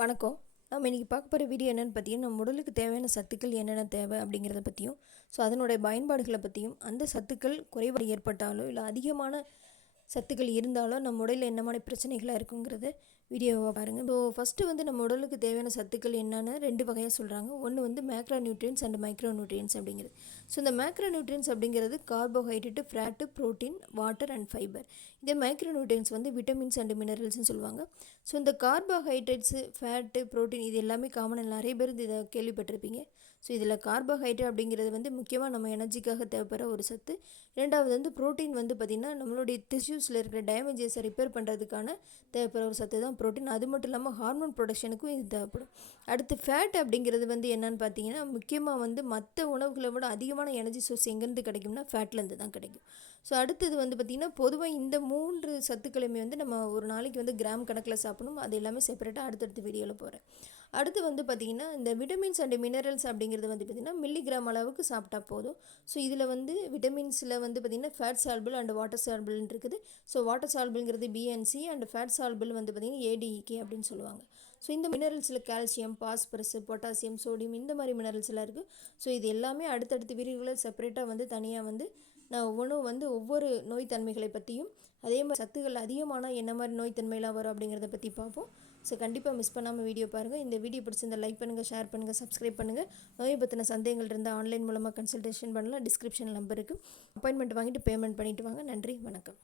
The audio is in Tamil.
வணக்கம். நம்ம இன்றைக்கி பார்க்க போகிற வீடியோ என்னென்னு பார்த்தீங்கன்னா, நம்ம உடலுக்கு தேவையான சத்துக்கள் என்னென்ன தேவை அப்படிங்கிறத பற்றியும், அதனுடைய பயன்பாடுகளை பற்றியும், அந்த சத்துக்கள் குறைபாடு ஏற்பட்டாலோ இல்லை அதிகமான சத்துக்கள் இருந்தாலும் நம்ம உடலில் என்ன மாதிரி பிரச்சனைகளாக இருக்குங்கிறத வீடியோவாக பாருங்கள். ஸோ ஃபஸ்ட்டு நம்ம உடலுக்கு தேவையான சத்துக்கள் என்னென்னு 2 வகையாக சொல்கிறாங்க. ஒன்று மேக்ரோநியூட்ரியன்ஸ் அண்ட் மைக்ரோநியூட்ரியன்ஸ் அப்படிங்கிறது. ஸோ இந்த மேக்ரோநியூட்ரியன்ஸ் அப்படிங்கிறது carbohydrate, fat, protein, water and fibre. இதே மைக்ரோநியூட்ரியன்ஸ் விட்டமின்ஸ் அண்ட் மினரல்ஸ்னு சொல்லுவாங்க. ஸோ இந்த கார்போஹைட்ரேட்ஸு, ஃபேட்டு, ப்ரோட்டீன் இது எல்லாமே காமனாக நிறைய பேர் இதை கேள்விப்பட்டிருப்பீங்க. ஸோ இதில் கார்போஹைட்ரேட் அப்படிங்கிறது முக்கியமாக நம்ம எனர்ஜிக்காக தேவைப்படுற ஒரு சத்து. ரெண்டாவது ப்ரோட்டீன் பார்த்திங்கன்னா நம்மளுடைய டிஷ்யூஸில் இருக்கிற டேமேஜஸை ரிப்பேர் பண்ணுறதுக்கான தேவைப்படுற ஒரு சத்து தான் ப்ரோட்டீன். அது மட்டும் இல்லாமல் ஹார்மோன் ப்ரொடக்ஷனுக்கும் இது தேவைப்படும். அடுத்து ஃபேட் அப்படிங்கிறது என்னென்னு பார்த்தீங்கன்னா, முக்கியமாக மற்ற உணவுகளை விட அதிகமான எனர்ஜி சோர்ஸ் எங்கேருந்து கிடைக்கும்னா ஃபேட்லேருந்து தான் கிடைக்கும். ஸோ அடுத்தது பார்த்திங்கன்னா, பொதுவாக இந்த 3 சத்துக்களுமே நம்ம ஒரு நாளைக்கு கிராம் கணக்கில் சாப்பிடணும். அது எல்லாமே செப்பரேட்டாக அடுத்தடுத்த வீடியோவில் போகிறேன். அடுத்து பார்த்திங்கன்னா, இந்த விட்டமின்ஸ் அண்ட் மினரல்ஸ் அப்படிங்கிறது பார்த்திங்கன்னா மில்லிகிராம் அளவுக்கு சாப்பிட்டா போதும். ஸோ இதில் விட்டமின்ஸில் பார்த்திங்கன்னா ஃபேட் சால்பிள் அண்ட் வாட்டர் சால்பிள்னு இருக்குது. ஸோ வாட்டர் சால்பிள்ங்கிறது பிஎன்சி அண்ட் ஃபேட் சால்பிள் பார்த்திங்கன்னா ஏடிஇகே அப்படின்னு சொல்லுவாங்க. ஸோ இந்த மினரல்ஸில் கால்சியம், பாஸ்பரஸ், பொட்டாசியம், சோடியம் இந்த மாதிரி மினரல்ஸ் எல்லாம் இருக்குது. ஸோ இது எல்லாமே அடுத்தடுத்த வீடியோவில் செப்பரேட்டாக தனியாக நான் ஒவ்வொரு நோய் தன்மைகளை பற்றியும், அதே மாதிரி சத்துக்கள் அதிகமான என்ன மாதிரி நோய் தன்மையெல்லாம் வரும் அப்படிங்கிறத பற்றி பார்ப்போம். ஸோ கண்டிப்பாக மிஸ் பண்ணாமல் வீடியோ பாருங்கள். இந்த வீடியோ பிடிச்சிருந்தால் லைக் பண்ணுங்கள், ஷேர் பண்ணுங்கள், சப்ஸ்கிரைப் பண்ணுங்கள். நோயை பற்றின சந்தேகங்கள் இருந்தால் ஆன்லைன் மூலமாக கன்சல்டேஷன் பண்ணலாம். டிஸ்கிரிப்ஷன் நம்பர் இருக்குது. அப்பாயின்மெண்ட் வாங்கிட்டு பேமெண்ட் பண்ணிவிட்டு வாங்க. நன்றி, வணக்கம்.